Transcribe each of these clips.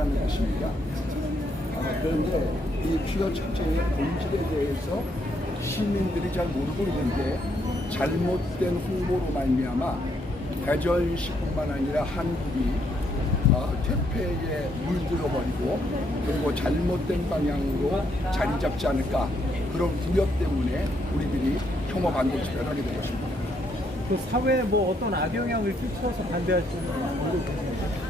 있다는 것입니다. 그런데 이 퀴어 축제의 본질에 대해서 시민들이 잘 모르고 있는데 잘못된 홍보로 말미암아 대전시뿐만 아니라 한국이 퇴폐에 물들어버리고 그리고 잘못된 방향으로 자리 잡지 않을까 그런 우려 때문에 우리들이 혐오 반대 집회를 하게 된 것입니다. 그 사회에 뭐 어떤 악영향을 끼쳐서 반대할지는 모르겠습니다.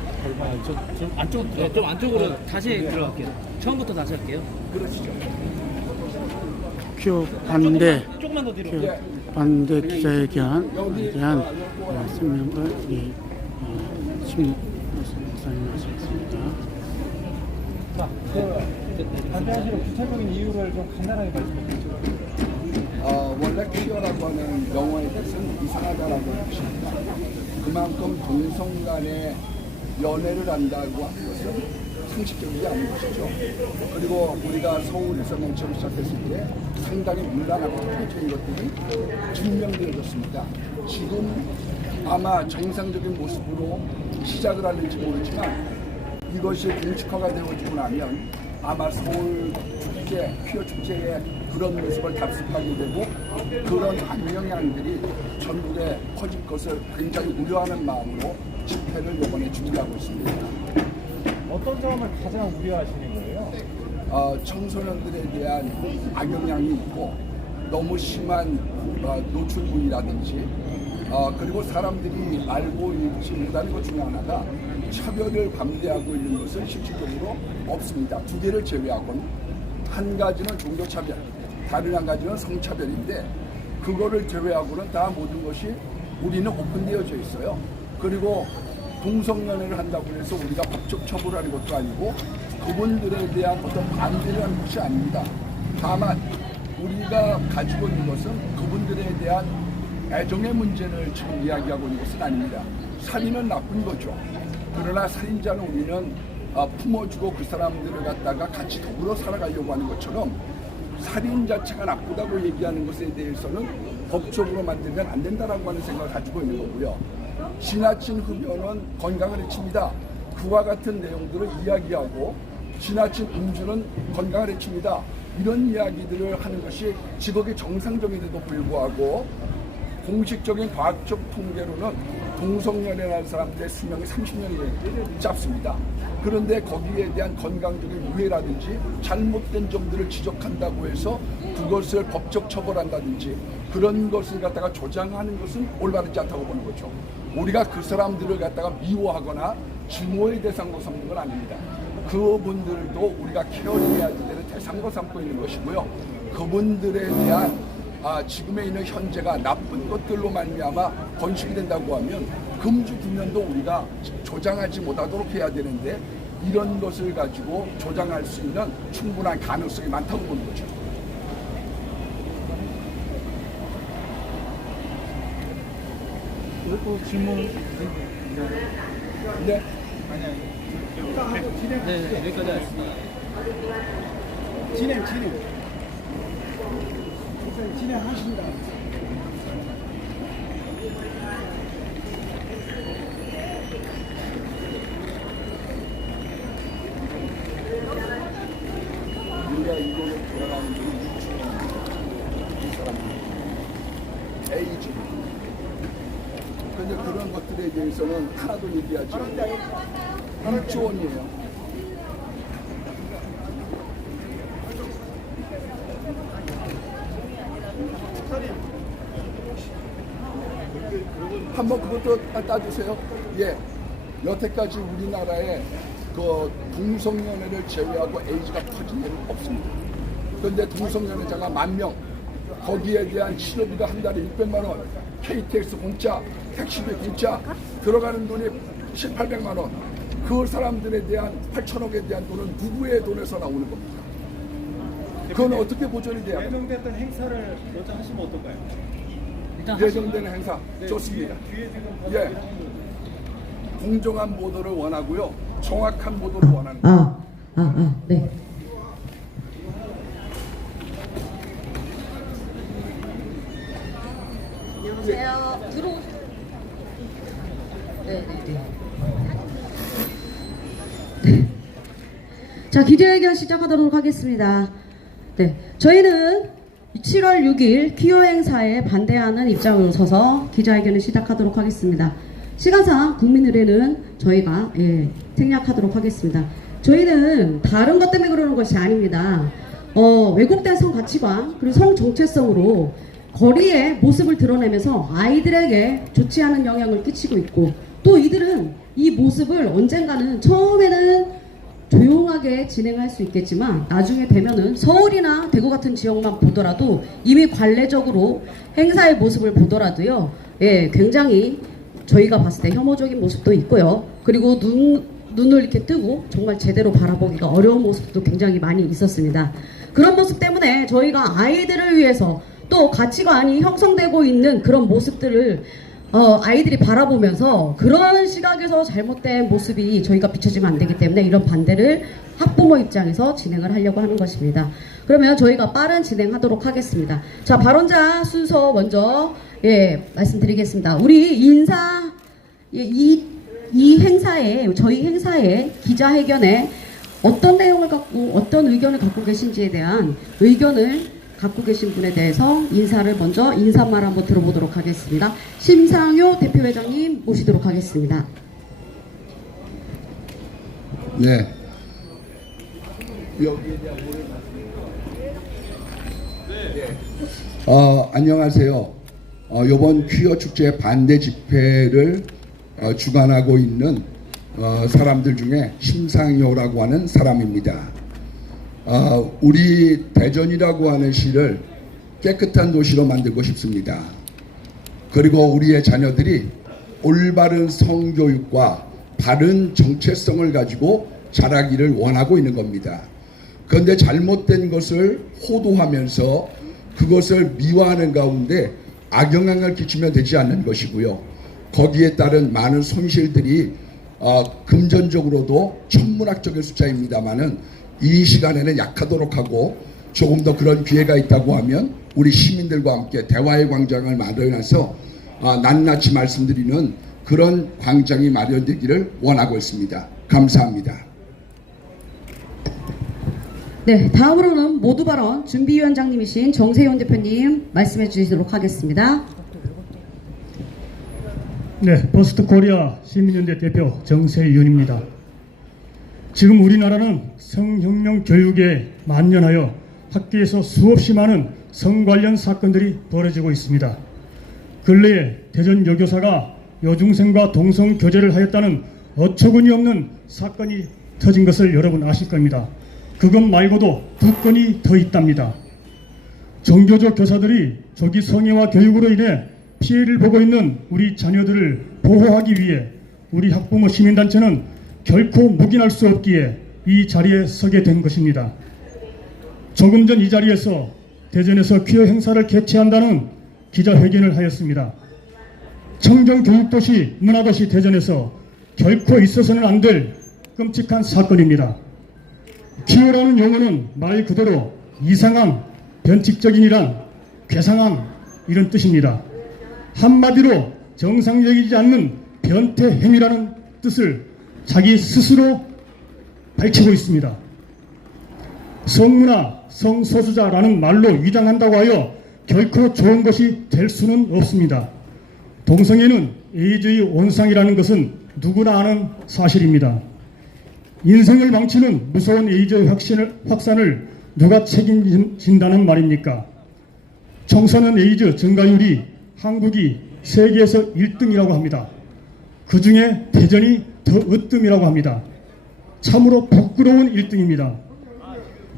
좀 안쪽으로 다시 들어갈게요. 처음부터 다시 할게요. 그러시죠. 퀴어 반대, 조금만 더 뒤로. 퀴어 반대 기자회견에 대한 설명을 신민 목사님 하셨습니다. 자, 반대하시는 구체적인 이유를 좀 간단하게 말씀해 주시죠. 원래 퀴어라고 하는 영어의 뜻은 이상하다라고 뜻입니다. 그만큼 동성 간의 연애를 한다고 하는 것은 상식적이지 않은 것이죠. 그리고 우리가 서울에서 맨 처음 시작했을 때 상당히 문란하고 폭력적인 것들이 증명되어졌습니다. 지금 아마 정상적인 모습으로 시작을 하는지 모르지만 이것이 공식화가 되어지고 나면 아마 서울 축제, 퀴어 축제의 그런 모습을 답습하게 되고 그런 악영향들이 전국에 퍼질 것을 굉장히 우려하는 마음으로 집회를 이번에 준비하고 있습니다. 어떤 점을 가장 우려하시는 거예요? 청소년들에 대한 악영향이 있고 너무 심한 노출분이라든지 그리고 사람들이 알고 있지 못하는 것 중에 하나가 차별을 반대하고 있는 것은 실질적으로 없습니다. 두 개를 제외하고는 한 가지는 종교차별, 다른 한 가지는 성차별인데 그거를 제외하고는 다 모든 것이 우리는 오픈되어져 있어요. 그리고 동성연애를 한다고 해서 우리가 법적 처벌하는 것도 아니고 그분들에 대한 어떤 반대를 하는 것이 아닙니다. 다만 우리가 가지고 있는 것은 그분들에 대한 애정의 문제를 지금 이야기하고 있는 것은 아닙니다. 살인은 나쁜 거죠. 그러나 살인자는 우리는 품어주고 그 사람들을 갖다가 같이 더불어 살아가려고 하는 것처럼 살인 자체가 나쁘다고 얘기하는 것에 대해서는 법적으로 만들면 안 된다라고 하는 생각을 가지고 있는 거고요. 지나친 흡연은 건강을 해칩니다. 그와 같은 내용들을 이야기하고 지나친 음주는 건강을 해칩니다. 이런 이야기들을 하는 것이 직업이 정상적인데도 불구하고 공식적인 과학적 통계로는 동성연애라는 사람들의 수명이 30년이 짧습니다. 그런데 거기에 대한 건강적인 유해라든지 잘못된 점들을 지적한다고 해서 그것을 법적 처벌한다든지 그런 것을 갖다가 조장하는 것은 올바르지 않다고 보는 거죠. 우리가 그 사람들을 갖다가 미워하거나 증오의 대상으로 삼는 건 아닙니다. 그분들도 우리가 케어해야 되는 대상으로 삼고 있는 것이고요. 그분들에 대한 지금에 있는 현재가 나쁜 것들로 말미암아 번식이 된다고 하면 금주 구면도 우리가 조장하지 못하도록 해야 되는데 이런 것을 가지고 조장할 수 있는 충분한 가능성이 많다고 보는 거죠. 또 질문. 네. 네, 여기까지 하겠습니다. 진행. 진행하십니다. 우리가 이거를 돌아가는 게 이 사람들 에이즈. 그런데 그런 것들에 대해서는 하나도 얘기하지 않고 1조 원이에요. 한번 그것도 따주세요. 예, 여태까지 우리나라에 그 동성연애를 제외하고 에이즈가 퍼진 일은 없습니다. 그런데 동성연애자가 10,000명, 거기에 대한 치료비가 한 달에 600만 원, KTX 공짜, 택시비 공짜, 들어가는 돈이 700~800만 원. 그 사람들에 대한 8천억에 대한 돈은 누구의 돈에서 나오는 겁니까? 그건 어떻게 보존이 돼야 돼요? 예정됐던 행사를 먼저 하시면 어떨까요? 예정되는 행사 좋습니다. 예, 공정한 보도를 원하고요, 정확한 보도를 원하는 거예요. 네. 안녕하세요. 들어오세요. 네. 자, 기자회견 시작하도록 하겠습니다. 네, 저희는 7월 6일 퀴어 행사에 반대하는 입장으로 서서 기자회견을 시작하도록 하겠습니다. 시간상 국민의례는 저희가 생략하도록 하겠습니다. 저희는 다른 것 때문에 그러는 것이 아닙니다. 왜곡된 성 가치관 그리고 성 정체성으로 거리의 모습을 드러내면서 아이들에게 좋지 않은 영향을 끼치고 있고, 또 이들은 이 모습을 언젠가는 처음에는 조용하게 진행할 수 있겠지만 나중에 되면은 서울이나 대구 같은 지역만 보더라도 이미 관례적으로 행사의 모습을 보더라도요, 굉장히 저희가 봤을 때 혐오적인 모습도 있고요. 그리고 눈을 이렇게 뜨고 정말 제대로 바라보기가 어려운 모습도 굉장히 많이 있었습니다. 그런 모습 때문에 저희가 아이들을 위해서 또 가치관이 형성되고 있는 그런 모습들을 아이들이 바라보면서 그런 시각에서 잘못된 모습이 저희가 비춰지면 안 되기 때문에 이런 반대를 학부모 입장에서 진행을 하려고 하는 것입니다. 그러면 저희가 빠른 진행하도록 하겠습니다. 자, 발언자 순서 먼저 말씀드리겠습니다. 우리 인사 이 행사에, 저희 행사에 기자회견에 어떤 내용을 갖고 어떤 의견을 갖고 계신지에 대한 의견을 갖고 계신 분에 대해서 먼저 인사말 한번 들어보도록 하겠습니다. 심상효 대표회장님 모시도록 하겠습니다. 네. 안녕하세요. 이번 퀴어 축제 반대 집회를 주관하고 있는 사람들 중에 심상효라고 하는 사람입니다. 우리 대전이라고 하는 시를 깨끗한 도시로 만들고 싶습니다. 그리고 우리의 자녀들이 올바른 성교육과 바른 정체성을 가지고 자라기를 원하고 있는 겁니다. 그런데 잘못된 것을 호도하면서 그것을 미화하는 가운데 악영향을 끼치면 되지 않는 것이고요. 거기에 따른 많은 손실들이 금전적으로도 천문학적인 숫자입니다만은 이 시간에는 약하도록 하고, 조금 더 그런 기회가 있다고 하면 우리 시민들과 함께 대화의 광장을 마련해서 낱낱이 말씀드리는 그런 광장이 마련되기를 원하고 있습니다. 감사합니다. 네, 다음으로는 모두 발언 준비위원장님이신 정세현 대표님 말씀해 주시도록 하겠습니다. 네, 버스트 코리아 시민연대 대표 정세윤입니다. 지금 우리나라는 성혁명 교육에 만연하여 학교에서 수없이 많은 성 관련 사건들이 벌어지고 있습니다. 근래에 대전 여교사가 여중생과 동성 교제를 하였다는 어처구니 없는 사건이 터진 것을 여러분 아실 겁니다. 그것 말고도 2건이 더 있답니다. 종교적 교사들이 조기 성애와 교육으로 인해 피해를 보고 있는 우리 자녀들을 보호하기 위해 우리 학부모 시민단체는 결코 묵인할 수 없기에 이 자리에 서게 된 것입니다. 조금 전 이 자리에서 대전에서 퀴어 행사를 개최한다는 기자회견을 하였습니다. 청정교육도시 문화도시 대전에서 결코 있어서는 안 될 끔찍한 사건입니다. 퀴어라는 용어는 말 그대로 이상한, 변칙적인이란, 괴상한 이런 뜻입니다. 한마디로 정상적이지 않는 변태 행위라는 뜻을 자기 스스로 밝히고 있습니다. 성문화, 성소수자라는 말로 위장한다고 하여 결코 좋은 것이 될 수는 없습니다. 동성애는 에이즈의 온상이라는 것은 누구나 아는 사실입니다. 인생을 망치는 무서운 에이즈 확산을 누가 책임진다는 말입니까? 청소년 에이즈 증가율이 한국이 세계에서 1등이라고 합니다. 그 중에 대전이 더 으뜸이라고 합니다. 참으로 부끄러운 1등입니다.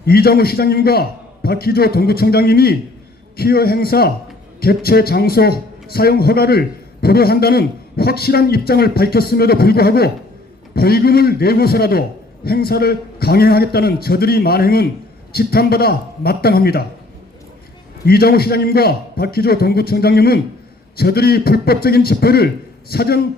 이장우 시장님과 박희조 동구청장님이 퀴어 행사 개최 장소 사용 허가를 불허한다는 확실한 입장을 밝혔음에도 불구하고 벌금을 내고서라도 행사를 강행하겠다는 저들의 만행은 지탄받아 마땅합니다. 이장우 시장님과 박희조 동구청장님은 저들이 불법적인 집회를 사전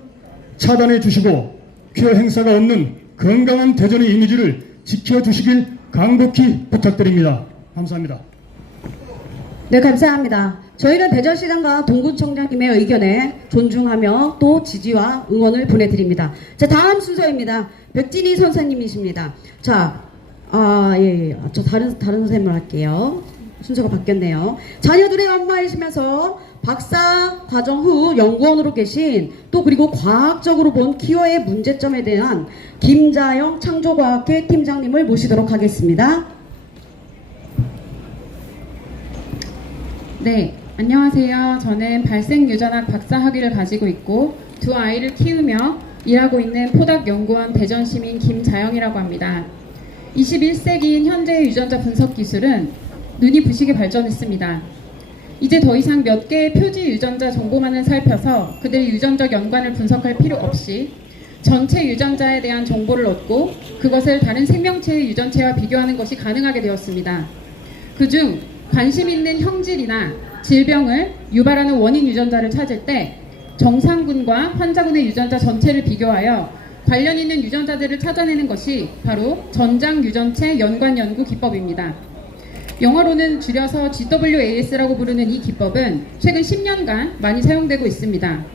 차단해 주시고 퀴어 행사가 없는 건강한 대전의 이미지를 지켜주시길 간곡히 부탁드립니다. 감사합니다. 네, 감사합니다. 저희는 대전시장과 동구청장님의 의견에 존중하며 또 지지와 응원을 보내드립니다. 자, 다음 순서입니다. 백진희 선생님이십니다. 자, 예. 저 다른 선생님을 할게요. 순서가 바뀌었네요. 자녀들의 엄마이시면서 박사 과정 후 연구원으로 계신 또 그리고 과학적으로 본 키워의 문제점에 대한 김자영 창조과학회 팀장님을 모시도록 하겠습니다. 네, 안녕하세요. 저는 발생유전학 박사학위를 가지고 있고 두 아이를 키우며 일하고 있는 포닥연구원 대전시민 김자영이라고 합니다. 21세기인 현재의 유전자 분석 기술은 눈이 부시게 발전했습니다. 이제 더 이상 몇 개의 표지 유전자 정보만을 살펴서 그들의 유전적 연관을 분석할 필요 없이 전체 유전자에 대한 정보를 얻고 그것을 다른 생명체의 유전체와 비교하는 것이 가능하게 되었습니다. 그중 관심 있는 형질이나 질병을 유발하는 원인 유전자를 찾을 때 정상군과 환자군의 유전자 전체를 비교하여 관련 있는 유전자들을 찾아내는 것이 바로 전장 유전체 연관 연구 기법입니다. 영어로는 줄여서 GWAS라고 부르는 이 기법은 최근 10년간 많이 사용되고 있습니다.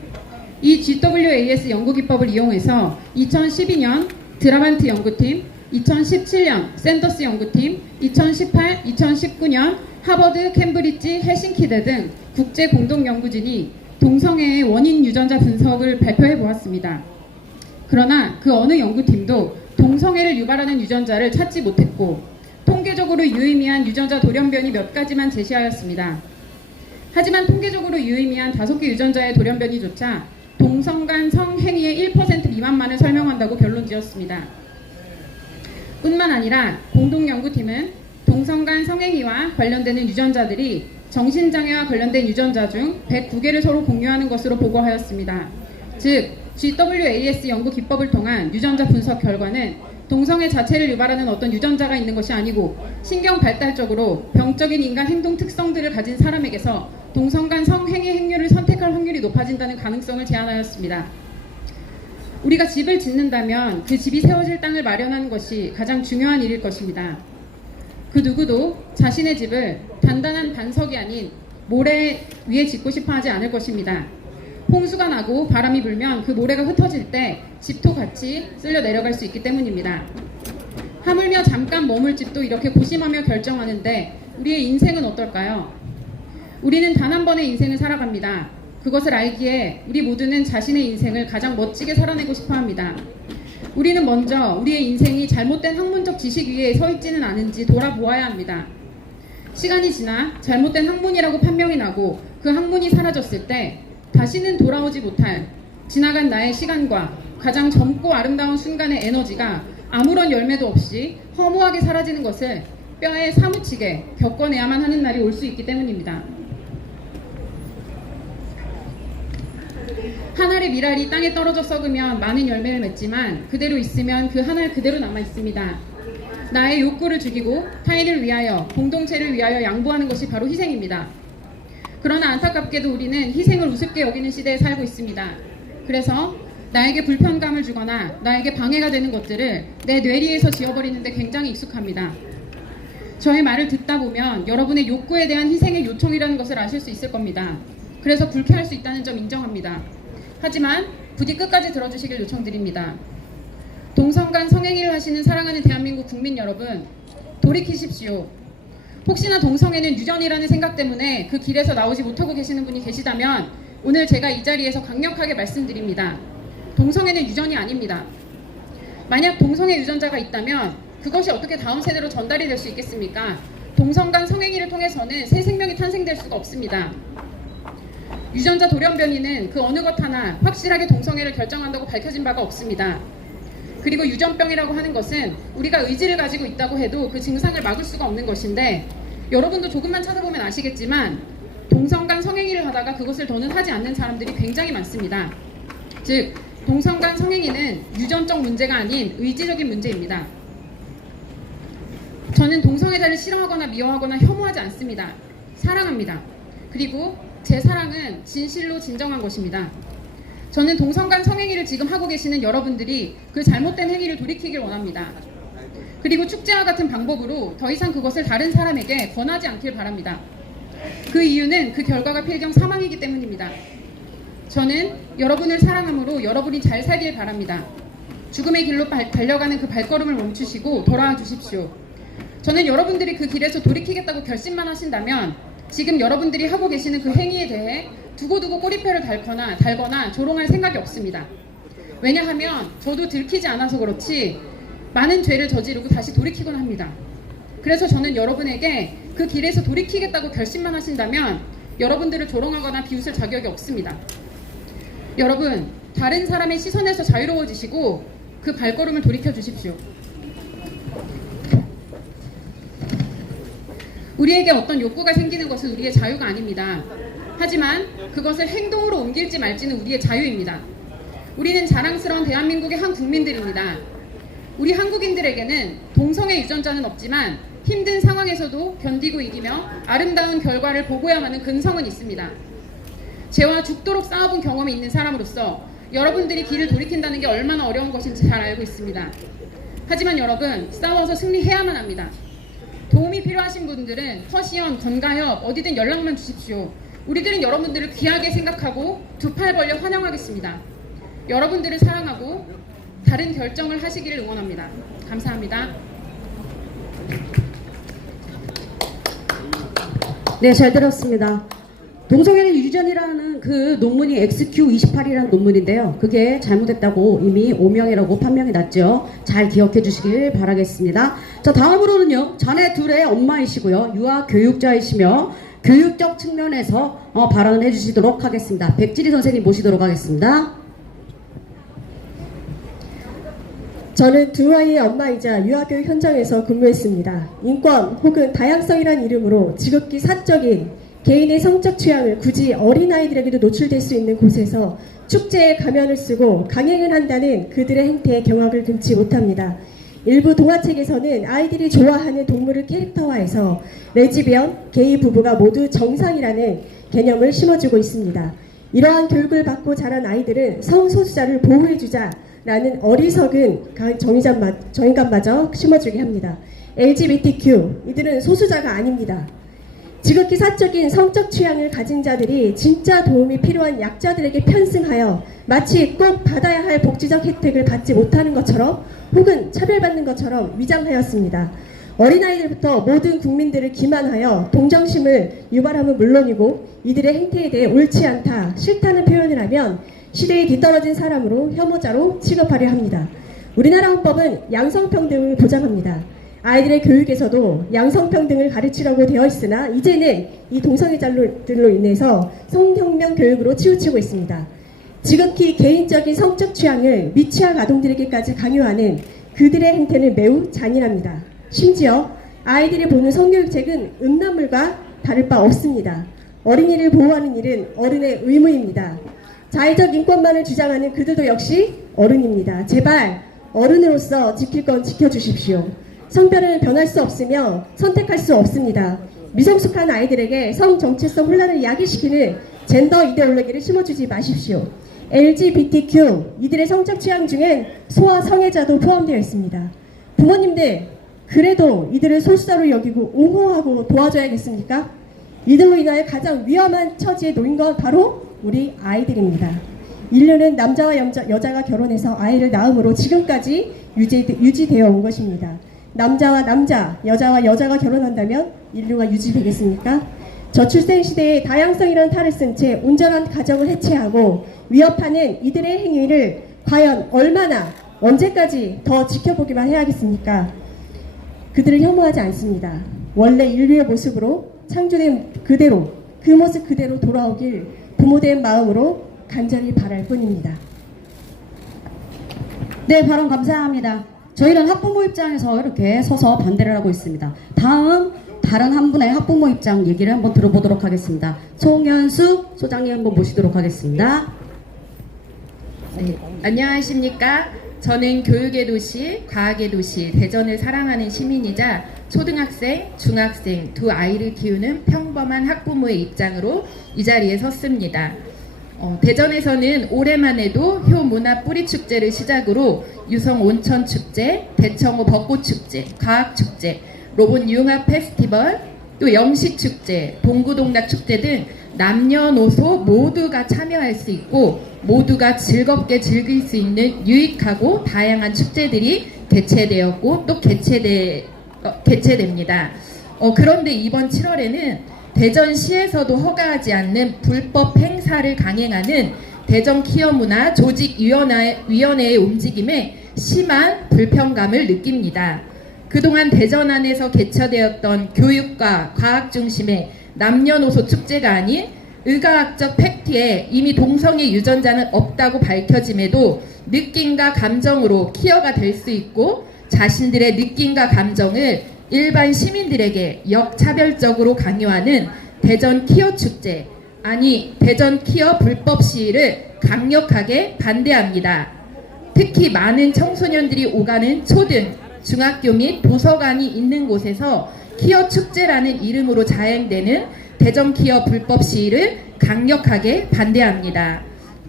이 GWAS 연구 기법을 이용해서 2012년 드라반트 연구팀, 2017년 샌더스 연구팀, 2018, 2019년 하버드, 캠브리지, 헬싱키대 등 국제 공동 연구진이 동성애의 원인 유전자 분석을 발표해 보았습니다. 그러나 그 어느 연구팀도 동성애를 유발하는 유전자를 찾지 못했고 통계적으로 유의미한 유전자 돌연변이 몇 가지만 제시하였습니다. 하지만 통계적으로 유의미한 5개 유전자의 돌연변이조차 동성 간 성행위의 1% 미만만을 설명한다고 결론 지었습니다. 뿐만 아니라 공동연구팀은 동성 간 성행위와 관련되는 유전자들이 정신장애와 관련된 유전자 중 109개를 서로 공유하는 것으로 보고하였습니다. 즉, GWAS 연구 기법을 통한 유전자 분석 결과는 동성애 자체를 유발하는 어떤 유전자가 있는 것이 아니고 신경 발달적으로 병적인 인간 행동 특성들을 가진 사람에게서 동성 간 성행위 행위를 선택할 확률이 높아진다는 가능성을 제안하였습니다. 우리가 집을 짓는다면 그 집이 세워질 땅을 마련하는 것이 가장 중요한 일일 것입니다. 그 누구도 자신의 집을 단단한 반석이 아닌 모래 위에 짓고 싶어 하지 않을 것입니다. 홍수가 나고 바람이 불면 그 모래가 흩어질 때 집도 같이 쓸려 내려갈 수 있기 때문입니다. 하물며 잠깐 머물 집도 이렇게 고심하며 결정하는데 우리의 인생은 어떨까요? 우리는 단 한 번의 인생을 살아갑니다. 그것을 알기에 우리 모두는 자신의 인생을 가장 멋지게 살아내고 싶어 합니다. 우리는 먼저 우리의 인생이 잘못된 학문적 지식 위에 서 있지는 않은지 돌아보아야 합니다. 시간이 지나 잘못된 학문이라고 판명이 나고 그 학문이 사라졌을 때 다시는 돌아오지 못할 지나간 나의 시간과 가장 젊고 아름다운 순간의 에너지가 아무런 열매도 없이 허무하게 사라지는 것을 뼈에 사무치게 겪어내야만 하는 날이 올 수 있기 때문입니다. 한 알의 밀알이 땅에 떨어져 썩으면 많은 열매를 맺지만 그대로 있으면 그 한 알 그대로 남아 있습니다. 나의 욕구를 죽이고 타인을 위하여 공동체를 위하여 양보하는 것이 바로 희생입니다. 그러나 안타깝게도 우리는 희생을 우습게 여기는 시대에 살고 있습니다. 그래서 나에게 불편감을 주거나 나에게 방해가 되는 것들을 내 뇌리에서 지워버리는데 굉장히 익숙합니다. 저의 말을 듣다 보면 여러분의 욕구에 대한 희생의 요청이라는 것을 아실 수 있을 겁니다. 그래서 불쾌할 수 있다는 점 인정합니다. 하지만 부디 끝까지 들어주시길 요청드립니다. 동성 간 성행위를 하시는 사랑하는 대한민국 국민 여러분, 돌이키십시오. 혹시나 동성애는 유전이라는 생각 때문에 그 길에서 나오지 못하고 계시는 분이 계시다면 오늘 제가 이 자리에서 강력하게 말씀드립니다. 동성애는 유전이 아닙니다. 만약 동성애 유전자가 있다면 그것이 어떻게 다음 세대로 전달이 될 수 있겠습니까? 동성 간 성행위를 통해서는 새 생명이 탄생될 수가 없습니다. 유전자 돌연변이는 그 어느 것 하나 확실하게 동성애를 결정한다고 밝혀진 바가 없습니다. 그리고 유전병이라고 하는 것은 우리가 의지를 가지고 있다고 해도 그 증상을 막을 수가 없는 것인데 여러분도 조금만 찾아보면 아시겠지만 동성 간 성행위를 하다가 그것을 더는 하지 않는 사람들이 굉장히 많습니다. 즉 동성 간 성행위는 유전적 문제가 아닌 의지적인 문제입니다. 저는 동성애자를 싫어하거나 미워하거나 혐오하지 않습니다. 사랑합니다. 그리고 제 사랑은 진실로 진정한 것입니다. 저는 동성 간 성행위를 지금 하고 계시는 여러분들이 그 잘못된 행위를 돌이키길 원합니다. 그리고 축제와 같은 방법으로 더 이상 그것을 다른 사람에게 권하지 않길 바랍니다. 그 이유는 그 결과가 필경 사망이기 때문입니다. 저는 여러분을 사랑함으로 여러분이 잘 살길 바랍니다. 죽음의 길로 달려가는 그 발걸음을 멈추시고 돌아와 주십시오. 저는 여러분들이 그 길에서 돌이키겠다고 결심만 하신다면 지금 여러분들이 하고 계시는 그 행위에 대해 두고두고 꼬리표를 달거나 조롱할 생각이 없습니다. 왜냐하면 저도 들키지 않아서 그렇지 많은 죄를 저지르고 다시 돌이키곤 합니다. 그래서 저는 여러분에게 그 길에서 돌이키겠다고 결심만 하신다면 여러분들을 조롱하거나 비웃을 자격이 없습니다. 여러분, 다른 사람의 시선에서 자유로워지시고 그 발걸음을 돌이켜 주십시오. 우리에게 어떤 욕구가 생기는 것은 우리의 자유가 아닙니다. 하지만 그것을 행동으로 옮길지 말지는 우리의 자유입니다. 우리는 자랑스러운 대한민국의 한 국민들입니다. 우리 한국인들에게는 동성애 유전자는 없지만 힘든 상황에서도 견디고 이기며 아름다운 결과를 보고야만은 근성은 있습니다. 죄와 죽도록 싸워본 경험이 있는 사람으로서 여러분들이 길을 돌이킨다는 게 얼마나 어려운 것인지 잘 알고 있습니다. 하지만 여러분, 싸워서 승리해야만 합니다. 도움이 필요하신 분들은 허시연, 건가협 어디든 연락만 주십시오. 우리들은 여러분들을 귀하게 생각하고 두 팔 벌려 환영하겠습니다. 여러분들을 사랑하고 다른 결정을 하시기를 응원합니다. 감사합니다. 네, 잘 들었습니다. 동성애는 유전이라는 그 논문이 XQ28이라는 논문인데요. 그게 잘못됐다고 이미 오명이라고 판명이 났죠. 잘 기억해 주시길 바라겠습니다. 자, 다음으로는요. 자네 둘의 엄마이시고요. 유아 교육자이시며 교육적 측면에서 발언을 해주시도록 하겠습니다. 백지리 선생님 모시도록 하겠습니다. 저는 두 아이의 엄마이자 유아교육 현장에서 근무했습니다. 인권 혹은 다양성이란 이름으로 지극히 사적인 개인의 성적 취향을 굳이 어린아이들에게도 노출될 수 있는 곳에서 축제에 가면을 쓰고 강행을 한다는 그들의 행태에 경악을 금치 못합니다. 일부 동화책에서는 아이들이 좋아하는 동물을 캐릭터화해서 레즈비언, 게이 부부가 모두 정상이라는 개념을 심어주고 있습니다. 이러한 교육을 받고 자란 아이들은 성소수자를 보호해주자라는 어리석은 정의감마저 심어주게 합니다. LGBTQ, 이들은 소수자가 아닙니다. 지극히 사적인 성적 취향을 가진 자들이 진짜 도움이 필요한 약자들에게 편승하여 마치 꼭 받아야 할 복지적 혜택을 받지 못하는 것처럼 혹은 차별받는 것처럼 위장하였습니다. 어린아이들부터 모든 국민들을 기만하여 동정심을 유발함은 물론이고 이들의 행태에 대해 옳지 않다, 싫다는 표현을 하면 시대에 뒤떨어진 사람으로 혐오자로 취급하려 합니다. 우리나라 헌법은 양성평등을 보장합니다. 아이들의 교육에서도 양성평등을 가르치려고 되어 있으나 이제는 이 동성애자들로 인해서 성혁명 교육으로 치우치고 있습니다. 지극히 개인적인 성적 취향을 미취학 아동들에게까지 강요하는 그들의 행태는 매우 잔인합니다. 심지어 아이들이 보는 성교육책은 음란물과 다를 바 없습니다. 어린이를 보호하는 일은 어른의 의무입니다. 자의적 인권만을 주장하는 그들도 역시 어른입니다. 제발 어른으로서 지킬 건 지켜주십시오. 성별은 변할 수 없으며 선택할 수 없습니다. 미성숙한 아이들에게 성 정체성 혼란을 야기시키는 젠더 이데올로기를 심어주지 마십시오. LGBTQ, 이들의 성적 취향 중엔 소아 성애자도 포함되어 있습니다. 부모님들, 그래도 이들을 소수자로 여기고 옹호하고 도와줘야겠습니까? 이들로 인하여 가장 위험한 처지에 놓인 건 바로 우리 아이들입니다. 인류는 남자와 여자가 결혼해서 아이를 낳음으로 지금까지 유지되어 온 것입니다. 남자와 남자, 여자와 여자가 결혼한다면 인류가 유지되겠습니까? 저출생 시대에 다양성이라는 탈을 쓴 채 온전한 가정을 해체하고 위협하는 이들의 행위를 과연 얼마나, 언제까지 더 지켜보기만 해야겠습니까? 그들을 혐오하지 않습니다. 원래 인류의 모습으로 창조된 그대로, 그 모습 그대로 돌아오길 부모된 마음으로 간절히 바랄 뿐입니다. 네, 발언 감사합니다. 저희는 학부모 입장에서 이렇게 서서 반대를 하고 있습니다. 다음 다른 한 분의 학부모 입장 얘기를 한번 들어보도록 하겠습니다. 송현수 소장님 한번 모시도록 하겠습니다. 네, 안녕하십니까. 저는 교육의 도시, 과학의 도시, 대전을 사랑하는 시민이자 초등학생, 중학생 두 아이를 키우는 평범한 학부모의 입장으로 이 자리에 섰습니다. 대전에서는 올해만 해도 효문화 뿌리축제를 시작으로 유성 온천축제, 대청호 벚꽃축제, 과학축제, 로봇 융합 페스티벌, 또 영시축제, 봉구동락축제 등 남녀노소 모두가 참여할 수 있고 모두가 즐겁게 즐길 수 있는 유익하고 다양한 축제들이 개최되었고 또 개최됩니다. 그런데 이번 7월에는 대전시에서도 허가하지 않는 불법 행사를 강행하는 대전 키어문화 조직위원회의 움직임에 심한 불편감을 느낍니다. 그동안 대전 안에서 개최되었던 교육과 과학 중심의 남녀노소 축제가 아닌 의과학적 팩트에 이미 동성애 유전자는 없다고 밝혀짐에도 느낌과 감정으로 키어가 될 수 있고 자신들의 느낌과 감정을 일반 시민들에게 역차별적으로 강요하는 대전 키어 축제, 아니 대전 키어 불법 시위를 강력하게 반대합니다. 특히 많은 청소년들이 오가는 초등, 중학교 및 도서관이 있는 곳에서 키어 축제라는 이름으로 자행되는 대전 키어 불법 시위를 강력하게 반대합니다.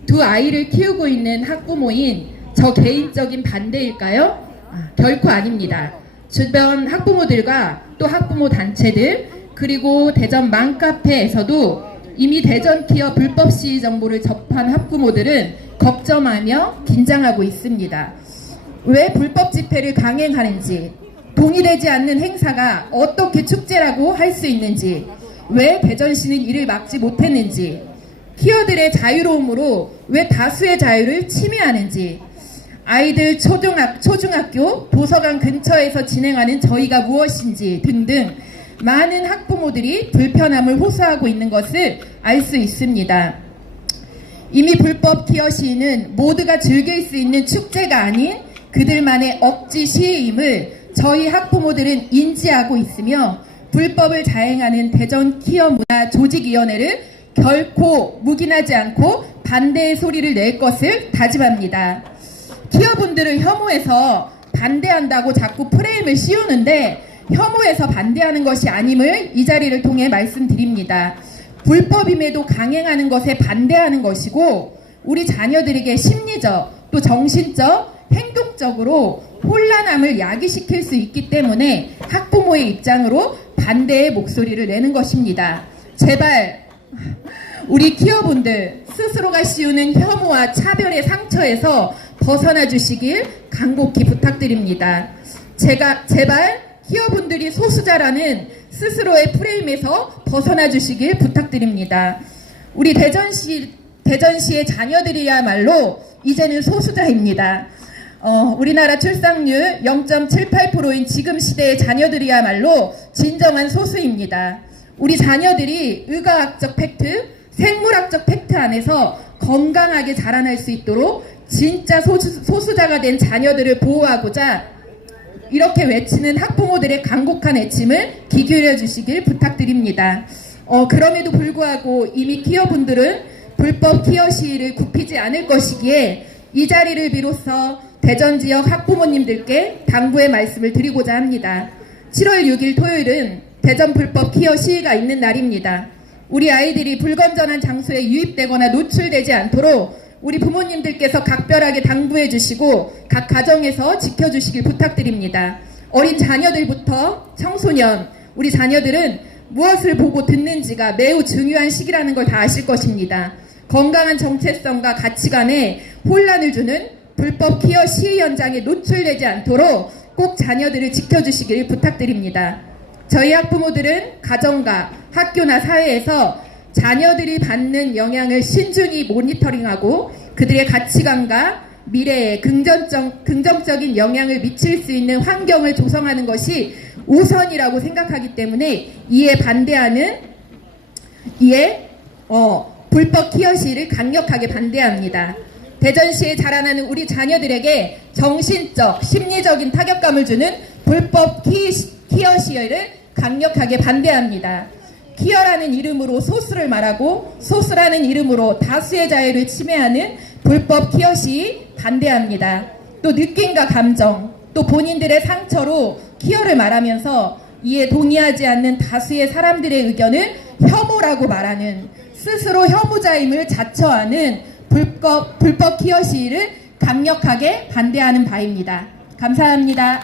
두 아이를 키우고 있는 학부모인 저 개인적인 반대일까요? 결코 아닙니다. 주변 학부모들과 또 학부모 단체들 그리고 대전 맘카페에서도 이미 대전 키어 불법 시위 정보를 접한 학부모들은 걱정하며 긴장하고 있습니다. 왜 불법 집회를 강행하는지, 동의되지 않는 행사가 어떻게 축제라고 할 수 있는지, 왜 대전시는 이를 막지 못했는지, 키어들의 자유로움으로 왜 다수의 자유를 침해하는지, 아이들 초중학교 도서관 근처에서 진행하는 저희가 무엇인지 등등 많은 학부모들이 불편함을 호소하고 있는 것을 알 수 있습니다. 이미 불법 키어 시위는 모두가 즐길 수 있는 축제가 아닌 그들만의 억지 시위임을 저희 학부모들은 인지하고 있으며 불법을 자행하는 대전 키어 문화 조직위원회를 결코 묵인하지 않고 반대의 소리를 낼 것을 다짐합니다. 키어분들을 혐오해서 반대한다고 자꾸 프레임을 씌우는데 혐오해서 반대하는 것이 아님을 이 자리를 통해 말씀드립니다. 불법임에도 강행하는 것에 반대하는 것이고 우리 자녀들에게 심리적 또 정신적 행동적으로 혼란함을 야기시킬 수 있기 때문에 학부모의 입장으로 반대의 목소리를 내는 것입니다. 제발 우리 키어분들 스스로가 씌우는 혐오와 차별의 상처에서 벗어나 주시길 간곡히 부탁드립니다. 제발 키어분들이 소수자라는 스스로의 프레임에서 벗어나 주시길 부탁드립니다. 우리 대전시의 자녀들이야말로 이제는 소수자입니다. 우리나라 출산율 0.78%인 지금 시대의 자녀들이야말로 진정한 소수입니다. 우리 자녀들이 의과학적 팩트, 생물학적 팩트 안에서 건강하게 자라날 수 있도록 진짜 소수자가 된 자녀들을 보호하고자 이렇게 외치는 학부모들의 간곡한 애침을 귀 기울여 주시길 부탁드립니다. 그럼에도 불구하고 이미 키어분들은 불법 키어 시위를 굽히지 않을 것이기에 이 자리를 비로소 대전 지역 학부모님들께 당부의 말씀을 드리고자 합니다. 7월 6일 토요일은 대전 불법 키어 시위가 있는 날입니다. 우리 아이들이 불건전한 장소에 유입되거나 노출되지 않도록 우리 부모님들께서 각별하게 당부해 주시고 각 가정에서 지켜주시길 부탁드립니다. 어린 자녀들부터 청소년, 우리 자녀들은 무엇을 보고 듣는지가 매우 중요한 시기라는 걸 다 아실 것입니다. 건강한 정체성과 가치관에 혼란을 주는 불법 키어 시위 현장에 노출되지 않도록 꼭 자녀들을 지켜주시길 부탁드립니다. 저희 학부모들은 가정과 학교나 사회에서 자녀들이 받는 영향을 신중히 모니터링하고 그들의 가치관과 미래에 긍정적인 영향을 미칠 수 있는 환경을 조성하는 것이 우선이라고 생각하기 때문에 이에 불법 키어 시위를 강력하게 반대합니다. 대전시에 자라나는 우리 자녀들에게 정신적, 심리적인 타격감을 주는 불법 키어 시위를 강력하게 반대합니다. 키어라는 이름으로 소수를 말하고 소수라는 이름으로 다수의 자유를 침해하는 불법 키어 시위 반대합니다. 또 느낌과 감정, 또 본인들의 상처로 키어를 말하면서 이에 동의하지 않는 다수의 사람들의 의견을 혐오라고 말하는 스스로 혐오자임을 자처하는 불법 키어 시위를 강력하게 반대하는 바입니다. 감사합니다.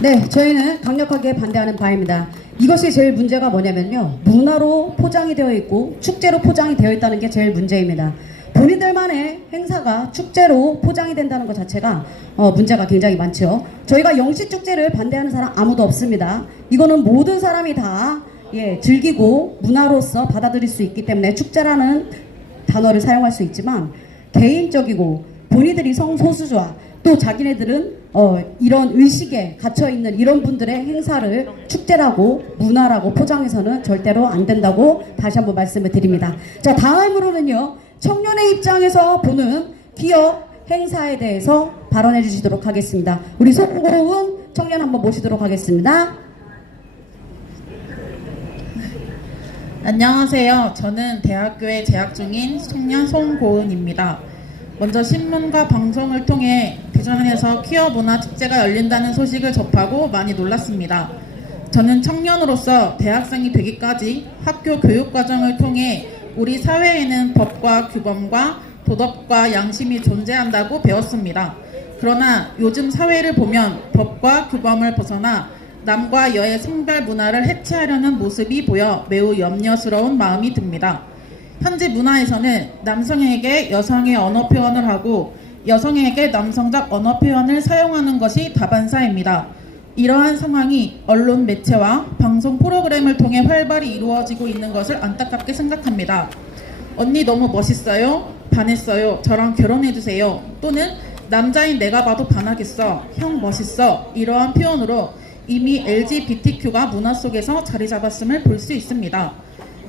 네, 저희는 강력하게 반대하는 바입니다. 이것이 제일 문제가 뭐냐면요. 문화로 포장이 되어 있고 축제로 포장이 되어 있다는 게 제일 문제입니다. 본인들만의 행사가 축제로 포장이 된다는 것 자체가 문제가 굉장히 많죠. 저희가 영시축제를 반대하는 사람 아무도 없습니다. 이거는 모든 사람이 다 즐기고 문화로서 받아들일 수 있기 때문에 축제라는 단어를 사용할 수 있지만, 개인적이고 본인들이 성소수자 또 자기네들은 이런 의식에 갇혀있는 이런 분들의 행사를 축제라고 문화라고 포장해서는 절대로 안 된다고 다시 한번 말씀을 드립니다. 자, 다음으로는요, 청년의 입장에서 보는 기업 행사에 대해서 발언해 주시도록 하겠습니다. 우리 송고은 청년 한번 모시도록 하겠습니다. 안녕하세요. 저는 대학교에 재학 중인 청년 송고은입니다. 먼저 신문과 방송을 통해 대전에서 퀴어 문화 축제가 열린다는 소식을 접하고 많이 놀랐습니다. 저는 청년으로서 대학생이 되기까지 학교 교육 과정을 통해 우리 사회에는 법과 규범과 도덕과 양심이 존재한다고 배웠습니다. 그러나 요즘 사회를 보면 법과 규범을 벗어나 남과 여의 성별 문화를 해체하려는 모습이 보여 매우 염려스러운 마음이 듭니다. 현재 문화에서는 남성에게 여성의 언어 표현을 하고 여성에게 남성적 언어 표현을 사용하는 것이 다반사입니다. 이러한 상황이 언론 매체와 방송 프로그램을 통해 활발히 이루어지고 있는 것을 안타깝게 생각합니다. 언니 너무 멋있어요. 반했어요. 저랑 결혼해주세요. 또는 남자인 내가 봐도 반하겠어. 형 멋있어. 이러한 표현으로 이미 LGBTQ가 문화 속에서 자리 잡았음을 볼 수 있습니다.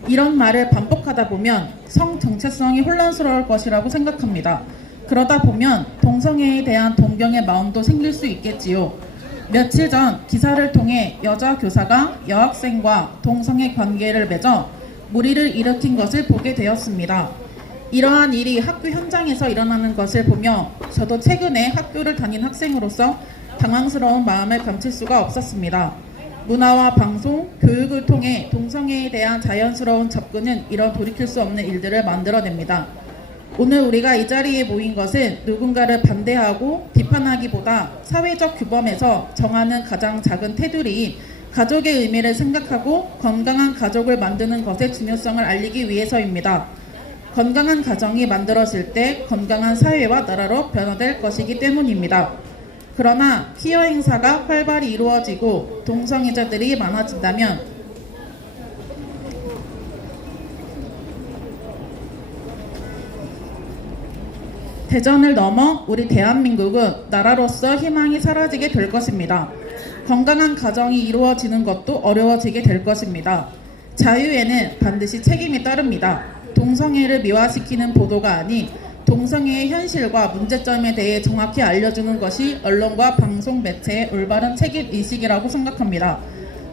이런 말을 반복하다 보면 성 정체성이 혼란스러울 것이라고 생각합니다. 그러다 보면 동성애에 대한 동경의 마음도 생길 수 있겠지요. 며칠 전 기사를 통해 여자 교사가 여학생과 동성애 관계를 맺어 물의를 일으킨 것을 보게 되었습니다. 이러한 일이 학교 현장에서 일어나는 것을 보며 저도 최근에 학교를 다닌 학생으로서 당황스러운 마음을 감출 수가 없었습니다. 문화와 방송, 교육을 통해 동성애에 대한 자연스러운 접근은 이런 돌이킬 수 없는 일들을 만들어냅니다. 오늘 우리가 이 자리에 모인 것은 누군가를 반대하고 비판하기보다 사회적 규범에서 정하는 가장 작은 테두리인 가족의 의미를 생각하고 건강한 가족을 만드는 것의 중요성을 알리기 위해서입니다. 건강한 가정이 만들어질 때 건강한 사회와 나라로 변화될 것이기 때문입니다. 그러나 퀴어 행사가 활발히 이루어지고 동성애자들이 많아진다면 대전을 넘어 우리 대한민국은 나라로서 희망이 사라지게 될 것입니다. 건강한 가정이 이루어지는 것도 어려워지게 될 것입니다. 자유에는 반드시 책임이 따릅니다. 동성애를 미화시키는 보도가 아닌 동성애의 현실과 문제점에 대해 정확히 알려주는 것이 언론과 방송 매체의 올바른 책임의식이라고 생각합니다.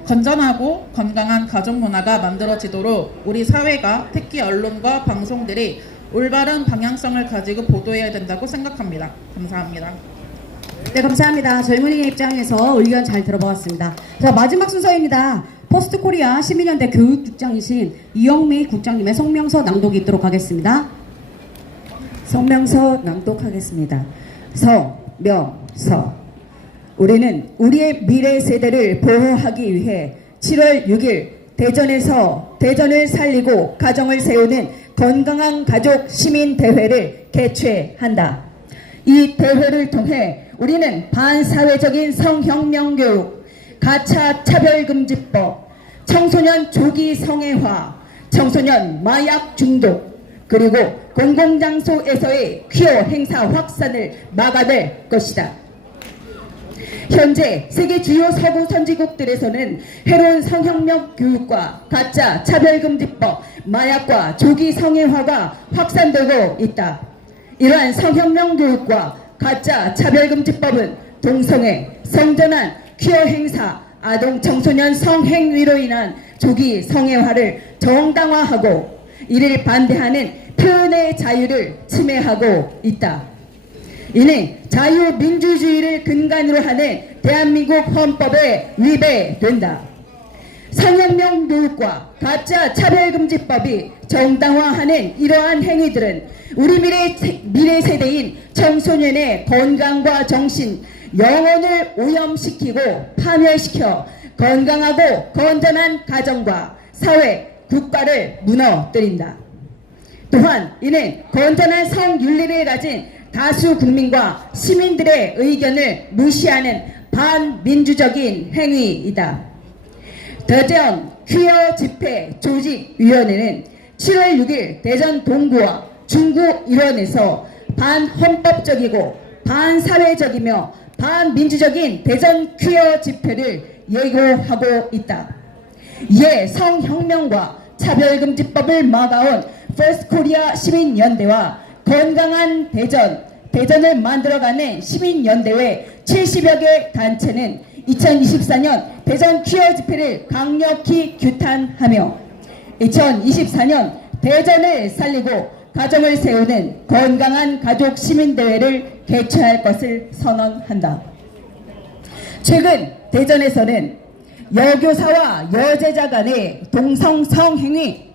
건전하고 건강한 가족 문화가 만들어지도록 우리 사회가 특히 언론과 방송들이 올바른 방향성을 가지고 보도해야 된다고 생각합니다. 감사합니다. 네, 감사합니다. 젊은이의 입장에서 의견 잘 들어보았습니다. 자, 마지막 순서입니다. 포스트코리아 시민연대 교육국장이신 이영미 국장님의 성명서 낭독이 있도록 하겠습니다. 성명서 낭독하겠습니다. 성명서. 우리는 우리의 미래 세대를 보호하기 위해 7월 6일 대전에서 대전을 살리고 가정을 세우는 건강한 가족 시민대회를 개최한다. 이 대회를 통해 우리는 반사회적인 성혁명 교육, 가차 차별금지법, 청소년 조기 성애화, 청소년 마약 중독, 그리고 공공장소에서의 퀴어 행사 확산을 막아낼 것이다. 현재 세계 주요 서구 선진국들에서는 해로운 성혁명 교육과 가짜 차별금지법, 마약과 조기 성애화가 확산되고 있다. 이러한 성혁명 교육과 가짜 차별금지법은 동성애, 성전환, 퀴어 행사, 아동 청소년 성행위로 인한 조기 성애화를 정당화하고 이를 반대하는 표현의 자유를 침해하고 있다. 이는 자유민주주의를 근간으로 하는 대한민국 헌법에 위배된다. 성혁명 교육과 가짜 차별금지법이 정당화하는 이러한 행위들은 우리 미래 세대인 청소년의 건강과 정신, 영혼을 오염시키고 파멸시켜 건강하고 건전한 가정과 사회, 국가를 무너뜨린다. 또한 이는 건전한 성윤리를 가진 다수 국민과 시민들의 의견을 무시하는 반민주적인 행위이다. 대전 퀴어 집회 조직위원회는 7월 6일 대전 동구와 중구 일원에서 반헌법적이고 반사회적이며 반민주적인 대전 퀴어 집회를 예고하고 있다. 이에 성혁명과 차별금지법을 막아온 퍼스트 코리아 시민연대와 건강한 대전을 만들어가는 시민연대회 70여 개 단체는 2024년 대전 퀴어 집회를 강력히 규탄하며 2024년 대전을 살리고 가정을 세우는 건강한 가족 시민대회를 개최할 것을 선언한다. 최근 대전에서는 여교사와 여제자 간의 동성 성행위,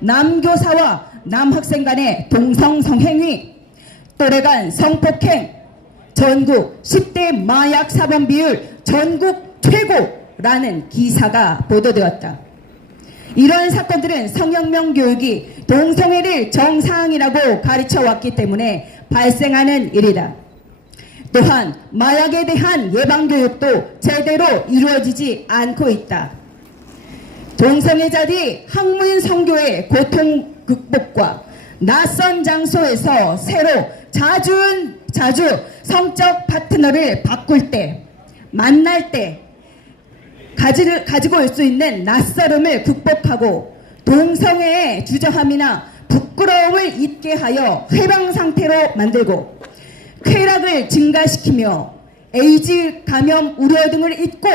남교사와 남학생 간의 동성 성행위, 또래 간 성폭행, 전국 10대 마약 사범 비율 전국 최고라는 기사가 보도되었다. 이러한 사건들은 성혁명 교육이 동성애를 정상이라고 가르쳐 왔기 때문에 발생하는 일이다. 또한 마약에 대한 예방교육도 제대로 이루어지지 않고 있다. 동성애자들이 학문 성교의 고통 극복과 낯선 장소에서 새로 자주 성적 파트너를 바꿀 때, 만날 때 가지고 올 수 있는 낯설음을 극복하고 동성애의 주저함이나 부끄러움을 잊게 하여 회방 상태로 만들고 쾌락을 증가시키며 에이즈 감염 우려 등을 잊고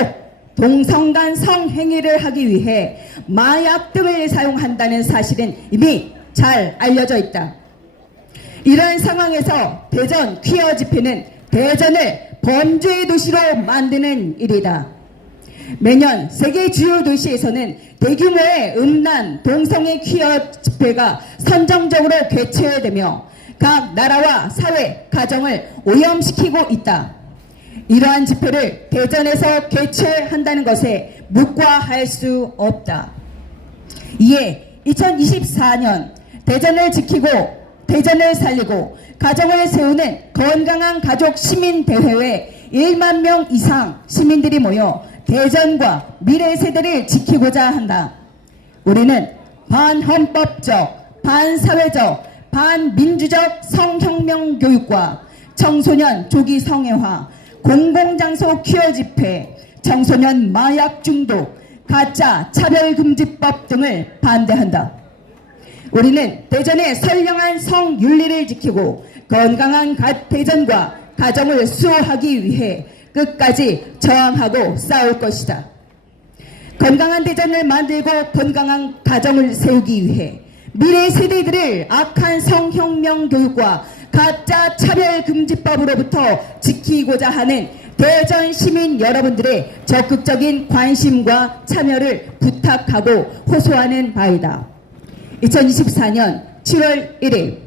동성 간 성행위를 하기 위해 마약 등을 사용한다는 사실은 이미 잘 알려져 있다. 이러한 상황에서 대전 퀴어 집회는 대전을 범죄의 도시로 만드는 일이다. 매년 세계 주요 도시에서는 대규모의 음란 동성애 퀴어 집회가 선정적으로 개최되며 각 나라와 사회, 가정을 오염시키고 있다. 이러한 집회를 대전에서 개최한다는 것에 묵과할 수 없다. 이에 2024년 대전을 지키고 대전을 살리고 가정을 세우는 건강한 가족 시민대회에 1만 명 이상 시민들이 모여 대전과 미래 세대를 지키고자 한다. 우리는 반헌법적, 반사회적, 반민주적 성혁명 교육과 청소년 조기 성애화, 공공장소 퀴어 집회, 청소년 마약 중독, 가짜 차별금지법 등을 반대한다. 우리는 대전의 선량한 성윤리를 지키고 건강한 대전과 가정을 수호하기 위해 끝까지 저항하고 싸울 것이다. 건강한 대전을 만들고 건강한 가정을 세우기 위해 미래 세대들을 악한 성혁명 교육과 가짜 차별금지법으로부터 지키고자 하는 대전 시민 여러분들의 적극적인 관심과 참여를 부탁하고 호소하는 바이다. 2024년 7월 1일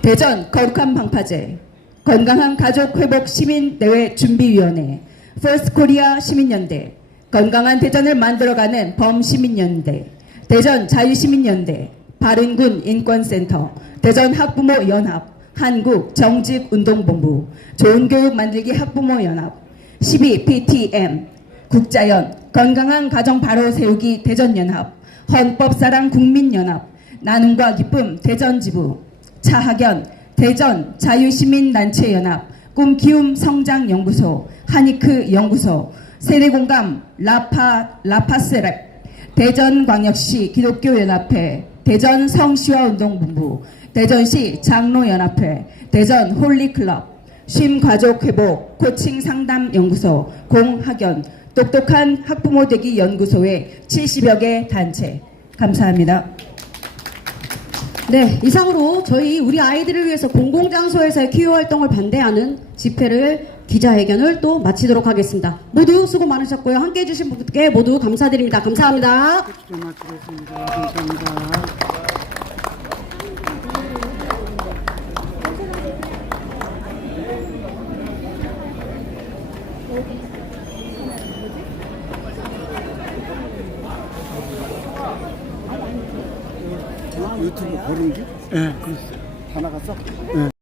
대전 거룩한 방파제 건강한 가족 회복 시민대회 준비위원회 퍼스트 코리아 시민연대 건강한 대전을 만들어가는 범시민연대 대전 자유시민연대 바른군 인권센터 대전 학부모연합 한국정직운동본부 좋은교육 만들기 학부모연합 12PTM 국자연 건강한 가정 바로 세우기 대전연합 헌법사랑 국민연합 나눔과 기쁨 대전지부 차학연 대전 자유시민단체연합 꿈키움 성장연구소 한이크 연구소 세례공감 라파스랩 대전광역시 기독교연합회 대전 성시화운동본부 대전시 장로연합회 대전 홀리클럽 쉼가족회복 코칭상담연구소 공학연 똑똑한 학부모 되기 연구소의 70여 개 단체 감사합니다. 네, 이상으로 우리 아이들을 위해서 공공장소에서의 퀴어 활동을 반대하는 집회를 기자회견을 또 마치도록 하겠습니다. 모두 수고 많으셨고요. 함께해 주신 분께 모두 감사드립니다. 감사합니다. 감사합니다. 유튜브 보는 게? 예, 그랬어요. 다 나갔어? 예.